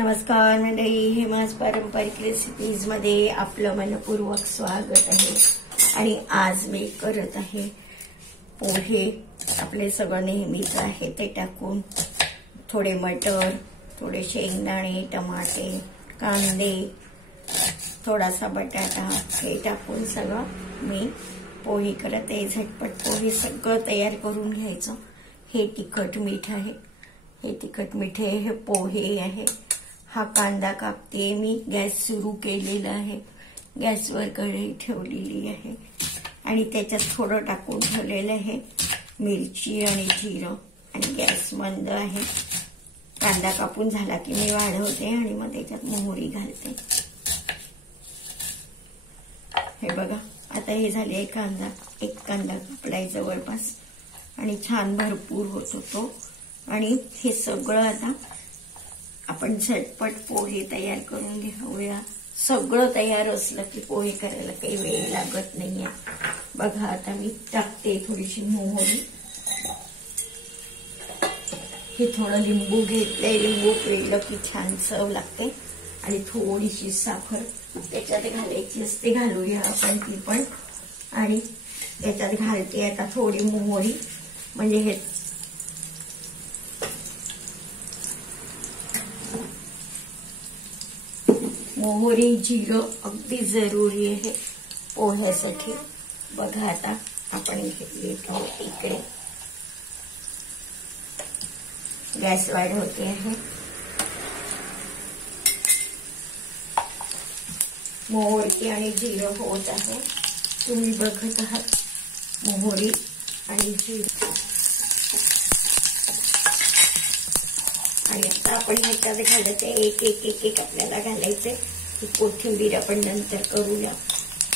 नमस्कार मंडळी, हेमाज पारंपरिक रेसिपीज मध्ये आपलं मनपूर्वक स्वागत आहे। आणि आज मी करत आहे पोहे। आपले सगळं नेहमीच आहे ते टाकून थोडे मटर, थोडे शेंगदाणे, टमाटे, कांदे, थोडासा बटाटा हे टाकून सगळं मी पोहे करत आहे। झटपट पोहे सगळं तयार करून घ्यायचं। हे तिखट मीठ आहे, हे तिखट मीठ आहे, हे पोहे आहे। हा कांदा कापते मी, गॅस सुरू केलेला आहे, गॅसवर कढई ठेवलेली आहे आणि त्याच्यात थोडं टाकून ठेवलेलं आहे मिरची आणि जिरं आणि गॅस मंद आहे। कांदा कापून झाला की मी वाढवते आणि मग त्याच्यात मोहरी घालते। हे बघा, आता हे झाले एक कांदा कापलाय जवळपास आणि छान भरपूर होतो तो। आणि हे सगळं आता आपण झटपट पोहे तयार करून घेऊया। सगळं तयार असलं की पोहे करायला काही वेळ लागत नाहीये। बघा, आता मी टाकते थोडीशी मोहरी, हे थोडं लिंबू घेतलंय, लिंबू पिळलं की छान चव लागते आणि थोडीशी साखर त्याच्यात घालायची असते, घालूया आपण ती पण। आणि त्याच्यात घालते आता थोडी मोहरी, म्हणजे हे मोहरी जिरं अगदी जरुरी आहे पोह्यासाठी। बघा, आता आपण घेतो इकडे, गॅस वाढवते आहे। मोहरी आणि जिरं होत आहे, तुम्ही बघत आहात मोहरी आणि जिरं। आणि आता आपण ह्याच्यात घालायचे एक एक एक एक आपल्याला घालायचे। ही कोथिंबीर आपण नंतर करूया,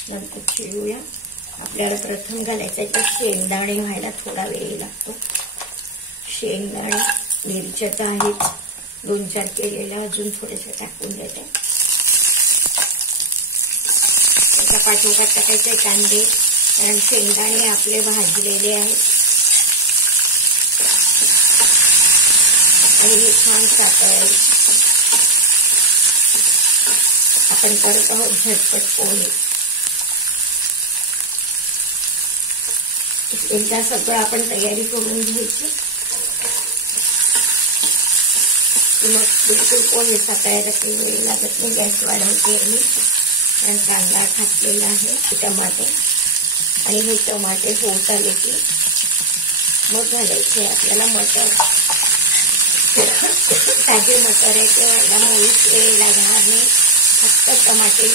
नंतर चिरूया। आपल्याला प्रथम घालायचं ते शेंगदाणे, व्हायला थोडा वेळ लागतो। शेंगदाणे, मिरच्या तर आहेत 2-4 केलेल्या, अजून थोडेसे टाकून देते। त्याच्या पाठोपाठ टाकायचे कांदे, कारण शेंगदाणे आपले भाजलेले आहेत आणि हे छान सातळायचे। आपण करत आहोत झटपट पोहे। एकदा सगळं आपण तयारी करून घ्यायची, मग बिलकुल पोहे सातळायला काही वेळ लागत नाही। गॅस वाढवते मी, कारण कांदा टाकलेला आहे, टमाटे, आणि हे टमाटे होत आले की मग घालायचे आपल्याला मटर। ताजे मटर आहे ते व्हायला मुळीच वेळ लागणार नाही, फक्त टमाटे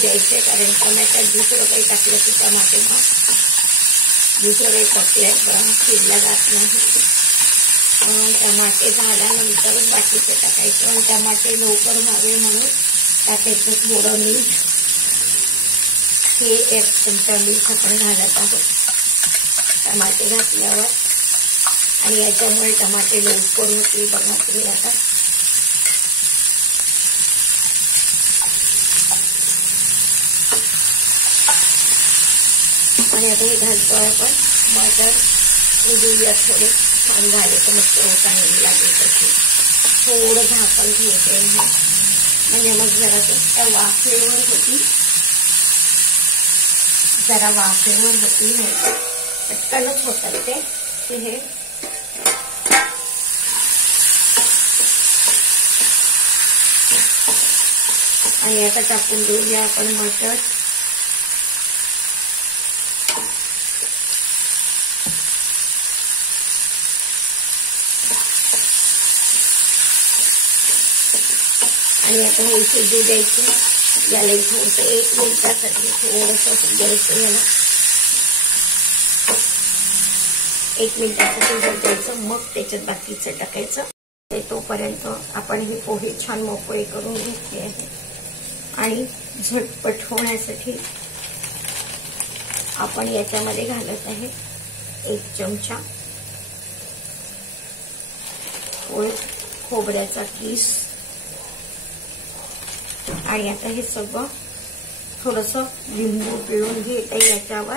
द्यायचे, कारण टमाट्यात दुसरं काही टाकलं की टमाटे मग दुसरं काही टाकलं शिजला जात नाही। टमाटे झाल्यानंतरच बाकीचे टाकायचं आणि टमाटे लवकर व्हावे म्हणून टाकायचं थोडं मीठ। हे 1 चमचा मीठ आपण घालत आहोत टमाटे घातल्यावर, आणि याच्यामुळे टमाटे लवकर होतील। बघा तुम्ही आता आणि आता हे घालतो आपण मटर, उडूया थोडे छान झाले तर मग तो चांगली लागेल तशी। थोडं झाकण ठेवते म्हणजे मग जरा त्या वाफेवर होती, जरा वाफेवर होती, पटकनच होतात ते हे। आणि आता टाकून देऊया आपण मटर। आणि आता हे शिजू द्यायचे, याला थोडंसं 1 मिनिटासाठी थोडंसं द्यायचं, याला 1 मिनिटासाठी शिजू द्यायचं, मग त्याच्यात बाकीचं टाकायचं। तोपर्यंत आपण हे पोहे छान मोकळे करून घेतले आहे आणि झटपट होण्यासाठी आपण याच्यामध्ये घालत आहे 1 चमचा खोबऱ्याचा किस। आणि आता हे सगळं थोडंसं लिंबू पिळून घेत आहे, याच्यावर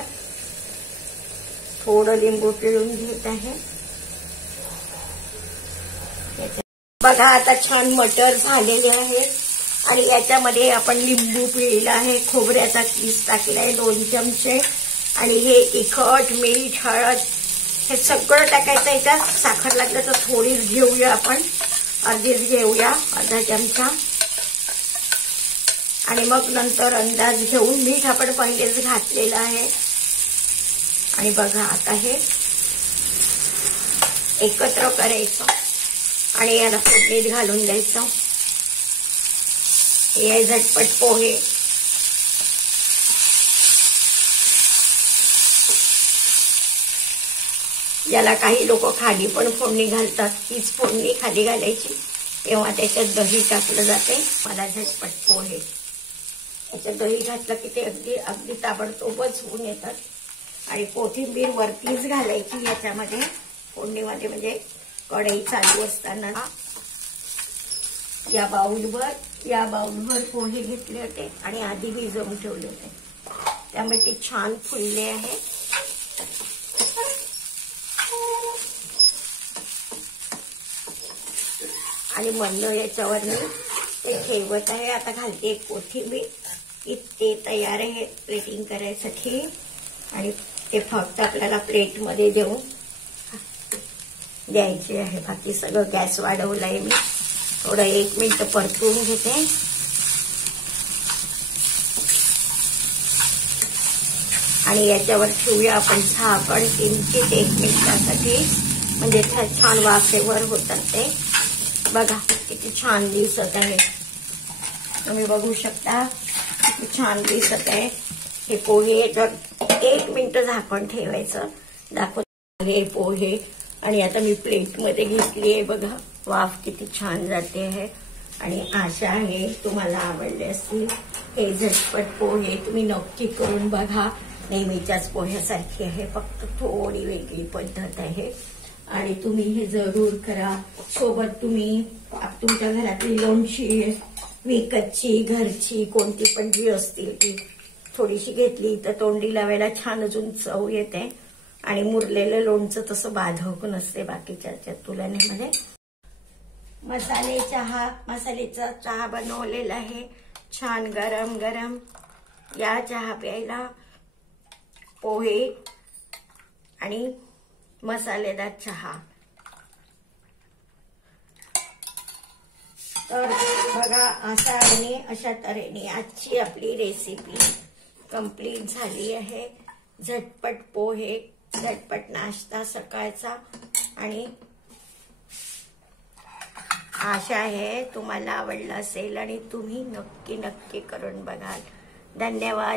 थोडं लिंबू पिळून घेत आहे। बघा आता छान मटर झालेले आहे आणि याच्यामध्ये आपण लिंबू पिळलेला आहे, खोबऱ्याचा किस टाकलेला आहे 2 चमचे आणि हे तिखट, मीठ, हळद हे सगळं टाकायचं. याच्यात साखर लागलं तर थोडीच घेऊया आपण, अर्धीच घेऊया, अर्धा चमचा. आणि मग नंतर अंदाज घेऊन मीठ आपण पहिलेच घातलेलं आहे. आणि बघा आता हे एकत्र करायचं आणि याला फोडणीत घालून द्यायचं. हे झटपट पोहे. याला काही लोक खाली पण फोडणी घालतात, हीच फोडणी खाली घालायची, तेव्हा त्याच्यात दही टाकलं जाते. मला झटपट पोहे याच्यात दही घातलं की ते अगदी अगदी ताबडतोबच होऊन येतात. आणि कोथिंबीर वरतीच घालायची याच्यामध्ये फोडणीमध्ये, म्हणजे कढई चालू असताना. या बाउलवर पोहे घेतले होते आणि आधी भिजवून ठेवले होते, त्यामुळे ते छान फुलले आहे. आणि म्हणलं याच्यावर मी ते ठेवत आहे. आता घालते एक कोथिंबीर. इतके तयार आहे प्लेटिंग करायसाठी आणि ते फक्त आपल्याला प्लेटमध्ये देऊन द्यायचे आहे. बाकी सगळं गॅस वाढवलाय मी, थोडं 1 मिनिट परतून घेते. आणि याच्यावर ठेवूया आपण झाकण किंचित 1 मिनिटासाठी, म्हणजे छान वाफेवर होतात ते. बघा किती छान दिसत आहे, तुम्ही बघू शकता किती छान दिसत आहे हे पोहे. याच्यावर 1 मिनिट झाकण ठेवायचं. दाखवते हे पोहे. आणि आता मी प्लेटमध्ये घेतली आहे, बघा वाफ किती छान जाते आहे. आणि आशा आहे तुम्हाला आवडले असतील हे झटपट पोहे. तुम्ही नक्की करून बघा, नेहमीच्याच पोह्यासारखी आहे, फक्त थोडी वेगळी पद्धत आहे. आणि तुम्ही हे जरूर करा. सोबत तुम्ही तुमच्या घरातली लोणची, विकतची, घरची कोणती पण जी असतील ती थोडीशी घेतली तर तोंडी लावायला छान अजून चव येते. आणि मुरलेलं लोणचं तसं बाधक नसते बाकीच्या तुलनेमध्ये. मसाल्याचा चहा बनवलेला आहे, छान गरम गरम. या चहा प्यायला पोहे आणि मसालेदार चहा. तर बघा अशा तऱ्हेने आजची आपली रेसिपी कंप्लीट झाली आहे. झटपट पोहे, झटपट नाश्ता सकाळचा. आणि आशा आहे तुम्हाला आवडलं असेल आणि तुम्ही नक्की करून बघाल. धन्यवाद.